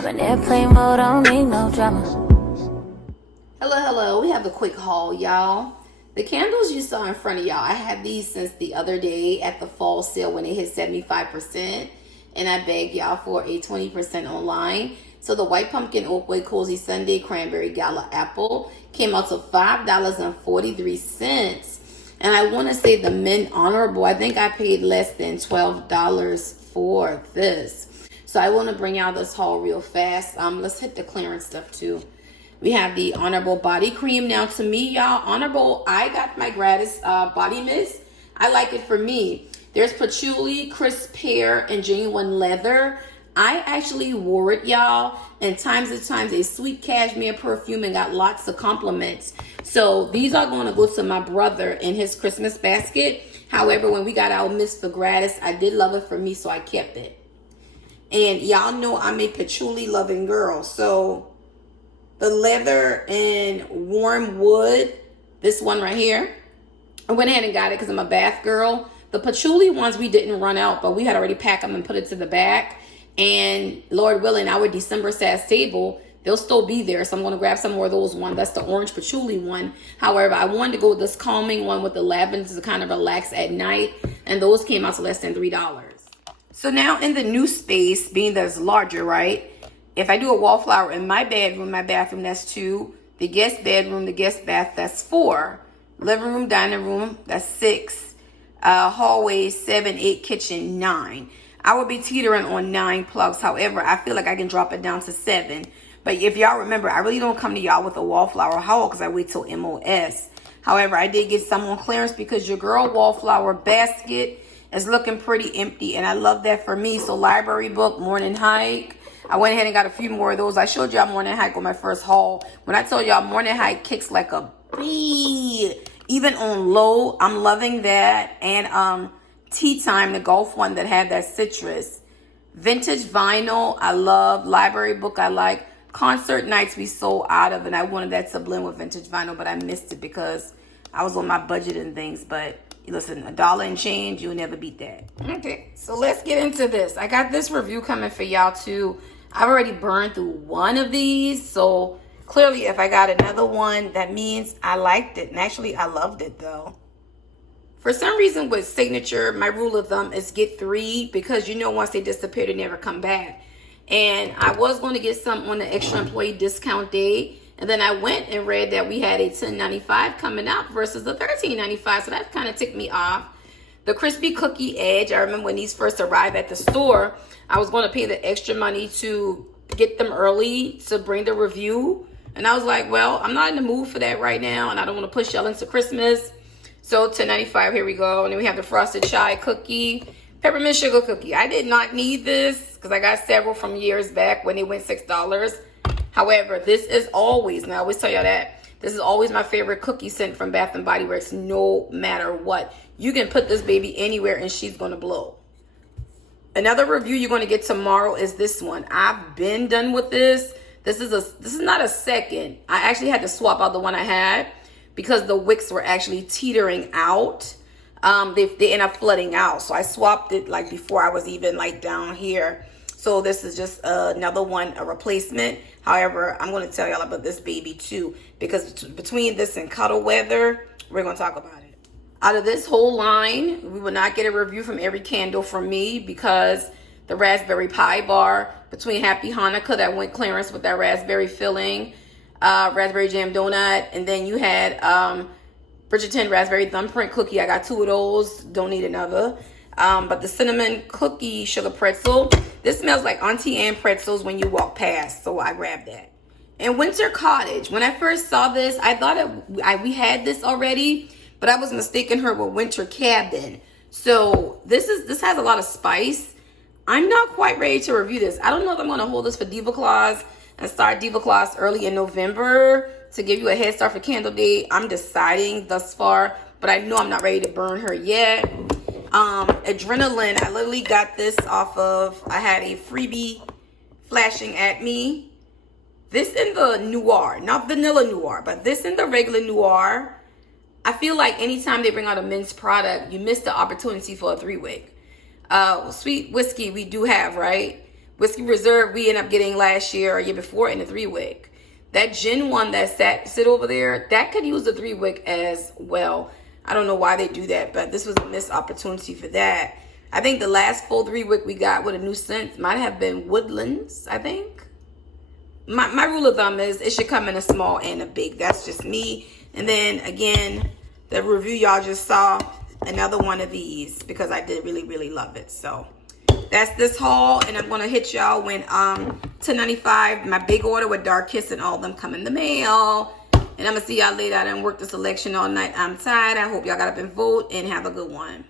I'm in airplane mode, I don't need no drama. Hello. We have a quick haul, y'all. The candles you saw in front of y'all, I had these since the other day at the fall sale when it hit 75%. And I begged y'all for a 20% online. So the White Pumpkin Oakwood Cozy Sunday Cranberry Gala Apple came out to $5.43. And I want to say the Mint Honorable, I think I paid less than $12 for this. So I want to bring y'all this haul real fast. Let's hit the clearance stuff too. We have the Honorable Body Cream. Now, to me, y'all, Honorable, I got my gratis body mist. I like it for me. There's patchouli, crisp pear, and genuine leather. I actually wore it, y'all, and times a sweet cashmere perfume and got lots of compliments. So these are going to go to my brother in his Christmas basket. However, when we got our mist for gratis, I did love it for me, so I kept it. And y'all know I'm a patchouli loving girl, so the leather and warm wood, this one right here, I went ahead and got it because I'm a bath girl. The patchouli ones we didn't run out, but we had already packed them and put it to the back. And Lord willing, our December SAS table, they'll still be there. So I'm going to grab some more of those ones. That's the orange patchouli one. However, I wanted to go with this calming one with the lavender to kind of relax at night. And those came out to less than $3. So now in the new space, being that it's larger, right? If I do a wallflower in my bedroom, my bathroom, that's 2. The guest bedroom, the guest bath, that's 4. Living room, dining room, that's 6. Hallway, 7, 8, kitchen, 9. I would be teetering on 9 plugs. However, I feel like I can drop it down to 7. But if y'all remember, I really don't come to y'all with a wallflower haul because I wait till MOS. However, I did get some on clearance because your girl wallflower basket is looking pretty empty. And I love that for me. So library book, morning hike. I went ahead and got a few more of those. I showed y'all morning hike on my first haul. When I told y'all morning hike kicks like a bee. Even on low, I'm loving that. And tea time, the golf one that had that citrus. Vintage vinyl, I love. Library book, I like. Concert nights we sold out of, and I wanted that to blend with vintage vinyl, but I missed it because I was on my budget and things. But listen, $1 and change, you'll never beat that. Okay, so let's get into this. I got this review coming for y'all too. I've already burned through one of these, so clearly if I got another one, that means I liked it. And actually, I loved it though. For some reason with Signature, my rule of thumb is get 3 because you know once they disappear, they never come back. And I was going to get some on the extra employee discount day. And then I went and read that we had a $10.95 coming out versus the $13.95. So that kind of ticked me off. The Crispy Cookie Edge, I remember when these first arrived at the store, I was going to pay the extra money to get them early to bring the review. And I was like, well, I'm not in the mood for that right now. And I don't want to push y'all into Christmas. So $10.95, here we go. And then we have the Frosted Chai Cookie, Peppermint Sugar Cookie. I did not need this because I got several from years back when they went $6. However, this is always, and I always tell y'all that, this is always my favorite cookie scent from Bath & Body Works, no matter what. You can put this baby anywhere and she's going to blow. Another review you're going to get tomorrow is this one. I've been done with this. This is not a second. I actually had to swap out the one I had because the wicks were actually teetering out. They end up flooding out. So I swapped it like before I was even like down here. So this is just another one, a replacement. However, I'm going to tell y'all about this baby too, because between this and Cuddle Weather, we're going to talk about it. Out of this whole line, we will not get a review from every candle from me because the Raspberry Pie Bar, between Happy Hanukkah that went clearance with that raspberry filling, Raspberry Jam Donut, and then you had Bridgerton Raspberry Thumbprint Cookie. I got 2 of those, don't need another. But the Cinnamon Cookie Sugar Pretzel, this smells like Auntie Anne pretzels when you walk past, so I grabbed that. And Winter Cottage, when I first saw this, I thought we had this already, but I was mistaking her with Winter Cabin. So this has a lot of spice. I'm not quite ready to review this. I don't know if I'm going to hold this for Diva Claus and start Diva Claus early in November to give you a head start for Candle Day. I'm deciding thus far, but I know I'm not ready to burn her yet. Adrenaline, I literally got this off of, I had a freebie flashing at me. This in the Noir, not Vanilla Noir, but this in the regular Noir. I feel like anytime they bring out a men's product, you miss the opportunity for a 3-wick. Sweet whiskey we do have, right? Whiskey Reserve we ended up getting last year or year before in the 3-wick. That gin one that sit over there, that could use the 3-wick as well. I don't know why they do that, but this was a missed opportunity for that. I think the last full 3-wick we got with a new scent might have been Woodlands, I think. My rule of thumb is it should come in a small and a big. That's just me. And then again, the review y'all just saw, another one of these because I did really, really love it. So that's this haul, and I'm gonna hit y'all when $10.95, my big order with Dark Kiss and all of them come in the mail. And I'm gonna see y'all later. I done worked the selection all night. I'm tired. I hope y'all got up and vote, and have a good one.